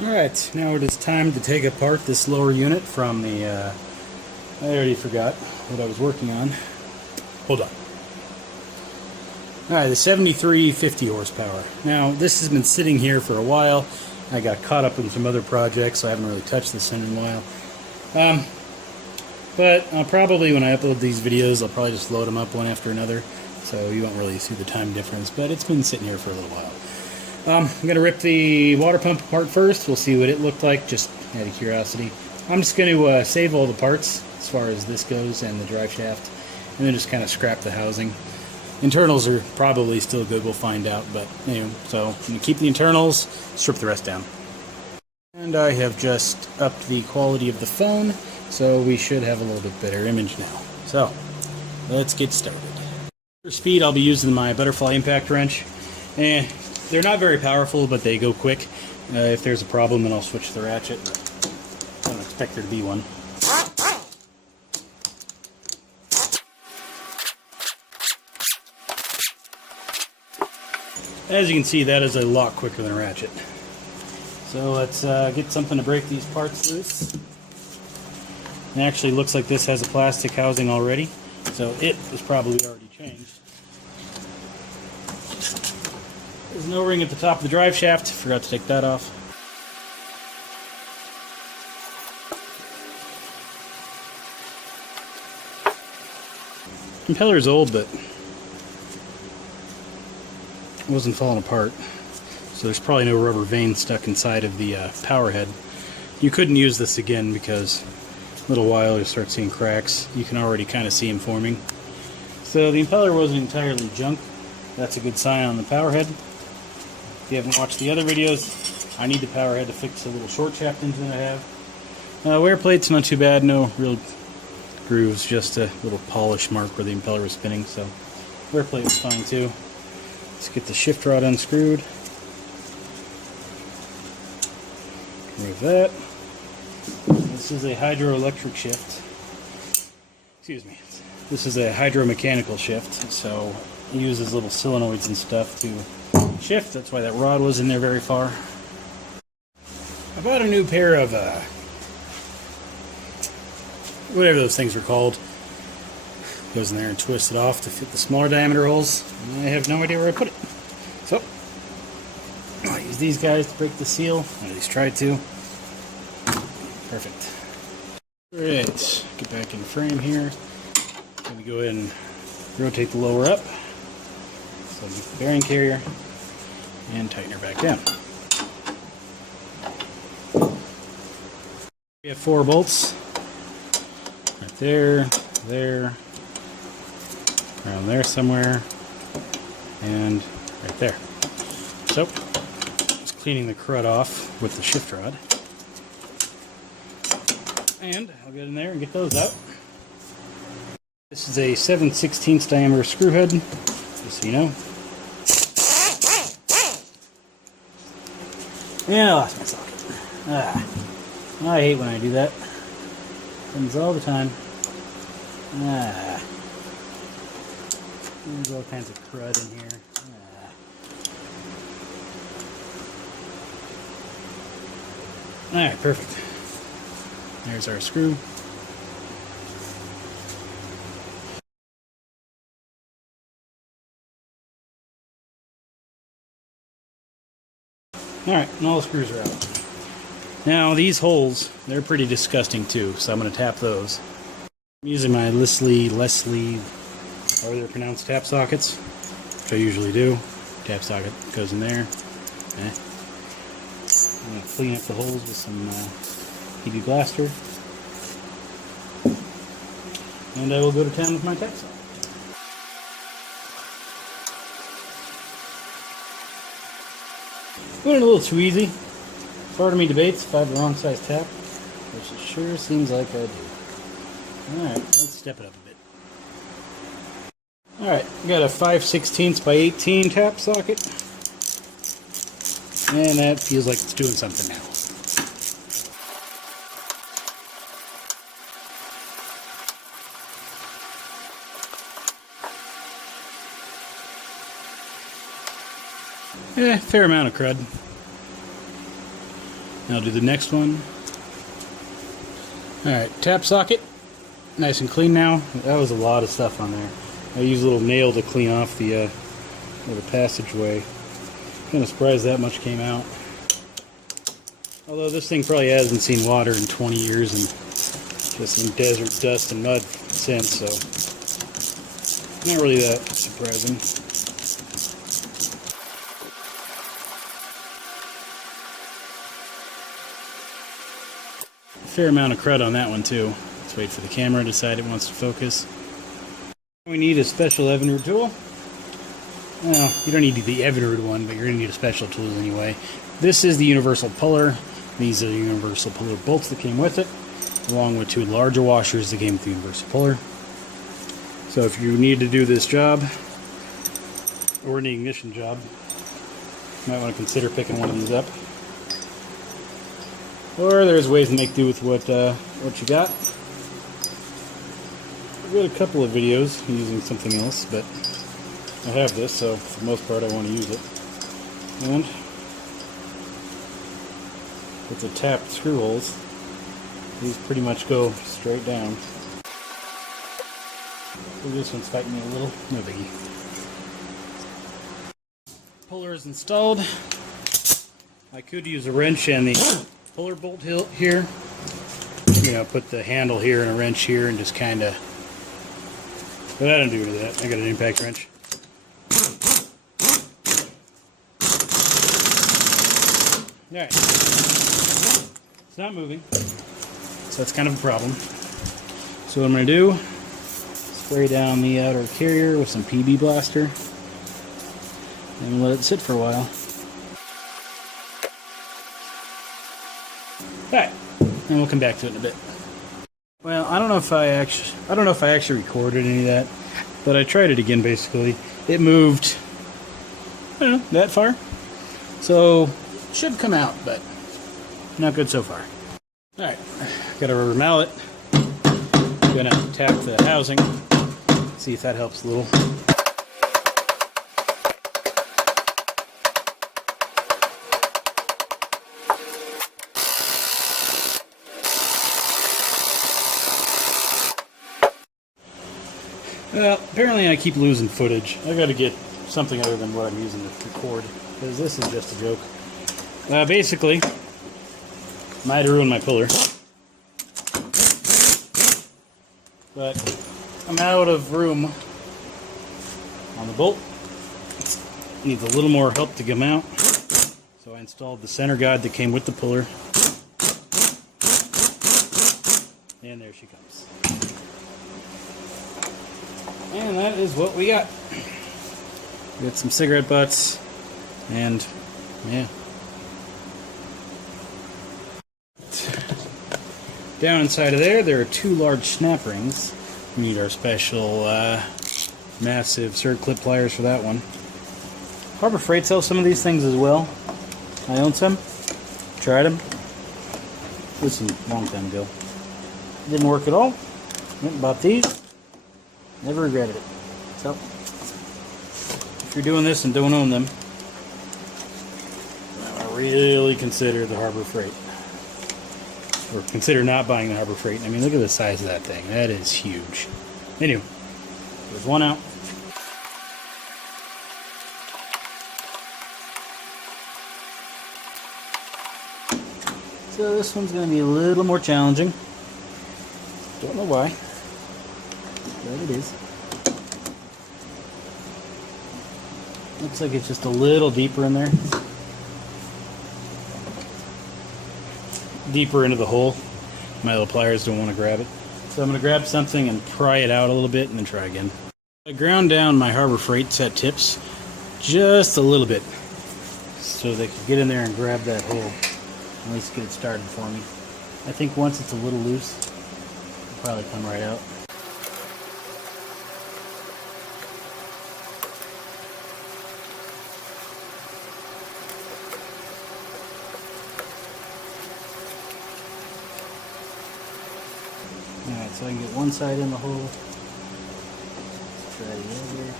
Alright, now it is time to take apart this lower unit from the, I already forgot what I was working on. Hold on. Alright, the 7350 horsepower. Now, this has been sitting here for a while. I got caught up in some other projects, so I haven't really touched this in a while. But I'll probably, when I upload these videos, I'll probably just load them up one after another, so you won't really see the time difference, but it's been sitting here for a little while. I'm going to rip the water pump apart first. We'll see what it looked like, just out of curiosity. I'm just going to save all the parts as far as this goes and the drive shaft, and then just kind of scrap the housing. Internals are probably still good, we'll find out, but anyway, so I'm going to keep the internals, strip the rest down. And I have just upped the quality of the phone, so we should have a little bit better image now. So, let's get started. For speed, I'll be using my butterfly impact wrench. And they're not very powerful, but they go quick. If there's a problem, then I'll switch the ratchet. I don't expect there to be one. As you can see, that is a lot quicker than a ratchet. So let's get something to break these parts loose. It actually looks like this has a plastic housing already, so it was probably already changed. There's an O-ring at the top of the drive shaft. Forgot to take that off. Impeller's old, but it wasn't falling apart. So there's probably no rubber vein stuck inside of the power head. You couldn't use this again because in a little while you'll start seeing cracks. You can already kind of see them forming. So the impeller wasn't entirely junk. That's a good sign on the power head. If you haven't watched the other videos, I need the power head to fix a little short shaft engine that I have. Wear plate's not too bad, no real grooves, just a little polish mark where the impeller was spinning, so wear plate was fine too. Let's get the shift rod unscrewed. Remove that. This is a hydroelectric shift. Excuse me. This is a hydromechanical shift, so it uses little solenoids and stuff to shift. That's why that rod was in there very far. I bought a new pair of whatever those things were called. Goes in there and twists it off to fit the smaller diameter holes. And I have no idea where I put it. So I'll use these guys to break the seal. At least try to. Perfect. Alright, get back in frame here. I'm going to go ahead and rotate the lower up. So get the bearing carrier and tighten her back down. We have 4 bolts. Right there, there, around there somewhere, and right there. So, just cleaning the crud off with the shift rod. And I'll get in there and get those out. This is a 7/16 diameter screw head, just so you know. And I lost my socket. I hate when I do that. Happens all the time. There's all kinds of crud in here. Alright, perfect. There's our screw. Alright, and all the screws are out. Now these holes, they're pretty disgusting too, so I'm going to tap those. I'm using my Leslie, however they're pronounced, tap sockets, which I usually do. Tap socket goes in there. I'm going to clean up the holes with some PB Blaster. And I will go to town with my tap socket. Went a little too easy. Part of me debates if I have the wrong size tap, which it sure seems like I do. Alright, let's step it up a bit. Alright, got a 5/16 by 18 tap socket. And that feels like it's doing something now. Fair amount of crud. And I'll do the next one. Alright, tap socket. Nice and clean now. That was a lot of stuff on there. I used a little nail to clean off the passageway. Kind of surprised that much came out. Although this thing probably hasn't seen water in 20 years and just in desert dust and mud since, so not really that surprising. A fair amount of crud on that one too. Let's wait for the camera to decide it wants to focus. We need a special Evinrude tool. Well, you don't need the Evinrude one, but you're going to need a special tool anyway. This is the universal puller. These are the universal puller bolts that came with it, along with 2 larger washers that came with the universal puller. So if you need to do this job, or an ignition job, you might want to consider picking one of these up. Or there's ways to make do with what you got. I've got a couple of videos using something else, but I have this, so for the most part I want to use it. And with the tapped screw holes, these pretty much go straight down. So this one's fighting me a little, no biggie. Puller is installed. I could use a wrench and the puller bolt here. You know, put the handle here and a wrench here and just kind of... But I don't do any of that. I got an impact wrench. Alright. It's not moving. So that's kind of a problem. So what I'm going to do, spray down the outer carrier with some PB Blaster. And let it sit for a while. Alright. And we'll come back to it in a bit. Well, I don't know if I actually recorded any of that, but I tried it again basically. It moved, I don't know, that far. So it should come out, but not good so far. Alright, got a rubber mallet. Gonna tap the housing. See if that helps a little. Well, apparently I keep losing footage. I gotta get something other than what I'm using to record, because this is just a joke. Basically, might have ruined my puller. But I'm out of room on the bolt. Needs a little more help to get them out. So I installed the center guide that came with the puller. And there she comes. And that is what we got. We got some cigarette butts, and yeah. Down inside of there are 2 large snap rings. We need our special massive circ clip pliers for that one. Harbor Freight sells some of these things as well. I own some. Tried them. This was a long time ago. Didn't work at all. Went and bought these. Never regretted it. So, if you're doing this and don't own them, I really consider the Harbor Freight. Or consider not buying the Harbor Freight. I mean, look at the size of that thing. That is huge. Anyway, there's one out. So this one's going to be a little more challenging. Don't know why. But it is. Looks like it's just a little deeper in there. Deeper into the hole. My little pliers don't want to grab it. So I'm going to grab something and pry it out a little bit and then try again. I ground down my Harbor Freight set tips just a little bit so they could get in there and grab that hole. At least get it started for me. I think once it's a little loose, it'll probably come right out. Alright, so I can get one side in the hole. Let's try the other.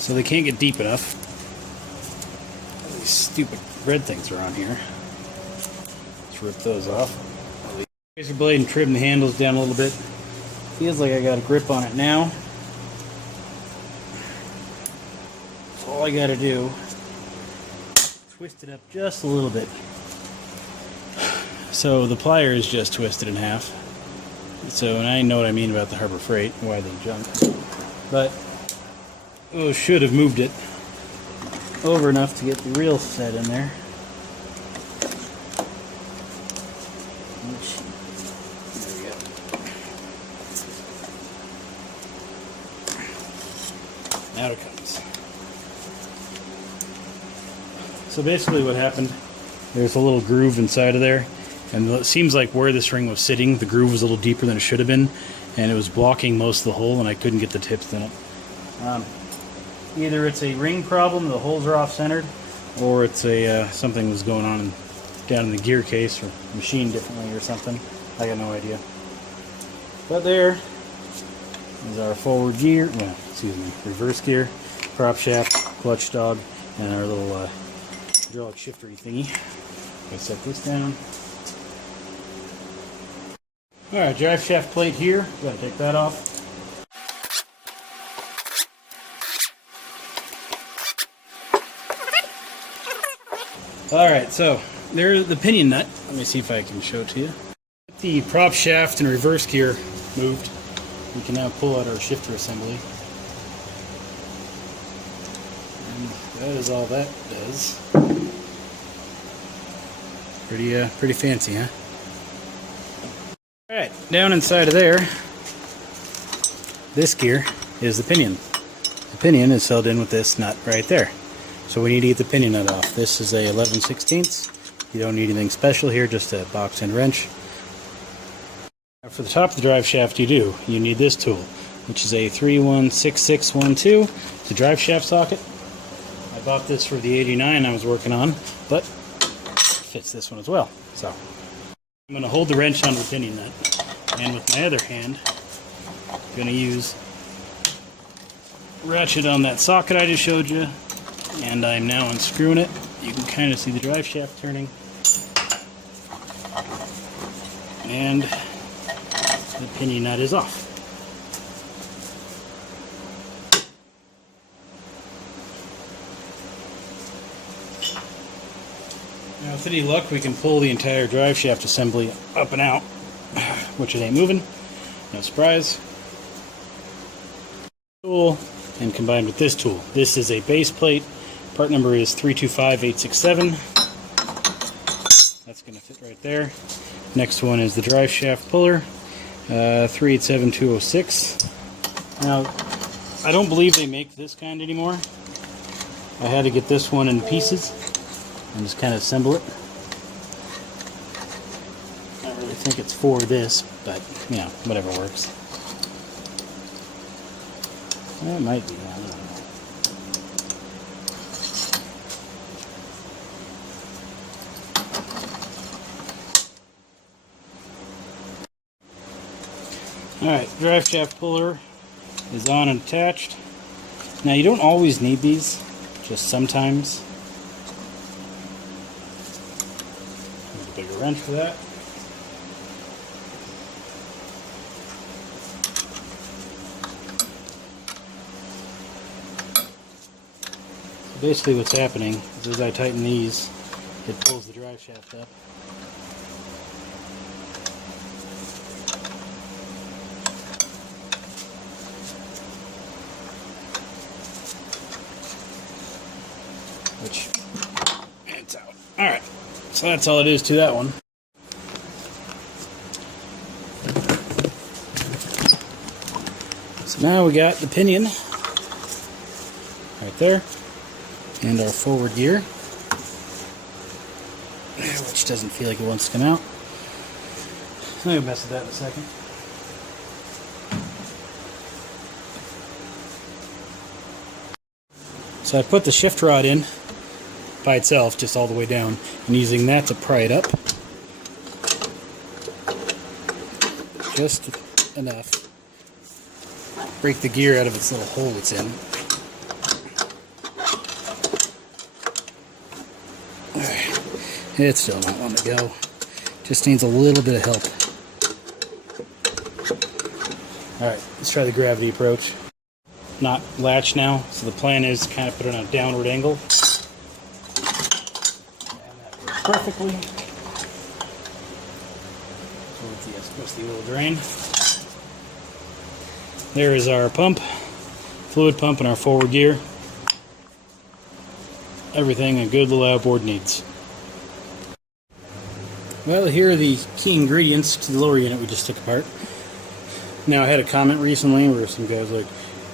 So they can't get deep enough. these stupid red things are on here. Let's rip those off. Razor blade and trim the handles down a little bit. Feels like I got a grip on it now. So all I got to do, twist it up just a little bit. So the plier is just twisted in half. So, and I know what I mean about the Harbor Freight, why they jump. But, should have moved it over enough to get the real set in there. There we go. Out it comes. So basically what happened, there's a little groove inside of there, and it seems like where this ring was sitting, the groove was a little deeper than it should have been, and it was blocking most of the hole, and I couldn't get the tips in it. Either it's a ring problem, the holes are off-centered, or it's a something was going on down in the gear case or machined differently or something. I got no idea. But there is our forward gear, well, excuse me, reverse gear, prop shaft, clutch dog, and our little hydraulic shiftery thingy. I set this down. Alright, drive shaft plate here. Gotta take that off. Alright, so there's the pinion nut. Let me see if I can show it to you. The prop shaft and reverse gear moved. We can now pull out our shifter assembly. And that is all that does. Pretty fancy, huh? Alright, down inside of there, this gear is the pinion. The pinion is held in with this nut right there. So we need to get the pinion nut off. This is a 11/16. You don't need anything special here, just a box and wrench. Now for the top of the drive shaft you do. You need this tool, which is a 316612. It's a drive shaft socket. I bought this for the 89 I was working on, but it fits this one as well. So I'm going to hold the wrench onto the pinion nut, and with my other hand, I'm going to use ratchet on that socket I just showed you, and I'm now unscrewing it. You can kind of see the drive shaft turning, and the pinion nut is off. Now with any luck we can pull the entire drive shaft assembly up and out, which it ain't moving, no surprise. Tool, and combined with this tool. This is a base plate, part number is 325867. That's going to fit right there. Next one is the drive shaft puller, 387206. Now, I don't believe they make this kind anymore. I had to get this one in pieces and just kind of assemble it. I don't really think it's for this, but you know, whatever works. It might be, I don't know. Alright, drive shaft puller is on and attached. Now you don't always need these, just sometimes. There's a bigger wrench for that. So basically what's happening is as I tighten these, it pulls the drive shaft up. Which, it's out. Alright, so that's all it is to that one. So now we got the pinion right there, and our forward gear, which doesn't feel like it wants to come out. I'll mess with that in a second. So I put the shift rod in by itself, just all the way down, and using that to pry it up. Just enough. Break the gear out of its little hole it's in. It's still not wanting to go. Just needs a little bit of help. Alright, let's try the gravity approach. Not latch now, so the plan is kind of put it on a downward angle. And that works perfectly. Towards the little drain. There is our pump, fluid pump, and our forward gear. Everything a good little outboard needs. Well, here are the key ingredients to the lower unit we just took apart. Now, I had a comment recently where some guy was like,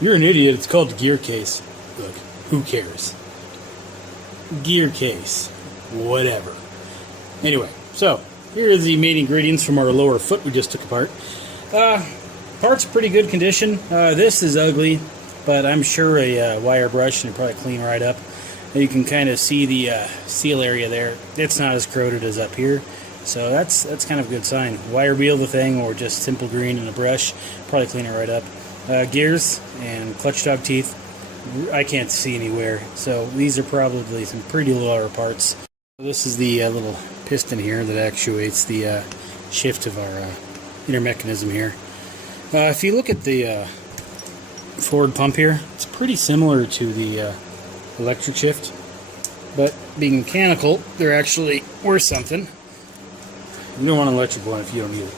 "You're an idiot, it's called the Gearcase." Look, who cares? Gearcase. Whatever. Anyway, so, here are the main ingredients from our lower foot we just took apart. Part's pretty good condition. This is ugly, but I'm sure a wire brush and probably clean right up. You can kind of see the seal area there. It's not as corroded as up here, so that's kind of a good sign. Wire wheel the thing, or just simple green and a brush, probably clean it right up. Gears and clutch dog teeth, I can't see anywhere, so these are probably some pretty lower parts. This is the little piston here that actuates the shift of our inner mechanism here. If you look at the forward pump here, it's pretty similar to the electric shift, but being mechanical, they're actually worth something. You don't want an electric one if you don't need it.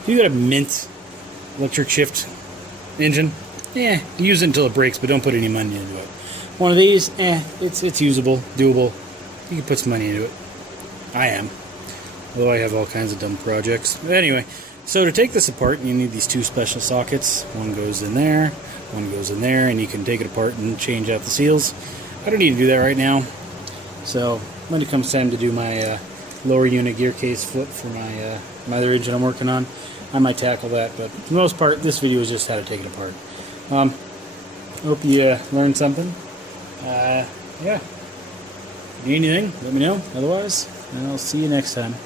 If you got a mint electric shift engine, use it until it breaks, but don't put any money into it. One of these, it's usable, doable. You can put some money into it. I am, although I have all kinds of dumb projects. But anyway, so to take this apart, you need these two special sockets. One goes in there, one goes in there, and you can take it apart and change out the seals. I don't need to do that right now, so when it comes time to do my lower unit gear case foot for my other engine I'm working on, I might tackle that, but for the most part, this video is just how to take it apart. Hope you learned something. Yeah. If you need anything, let me know. Otherwise, I'll see you next time.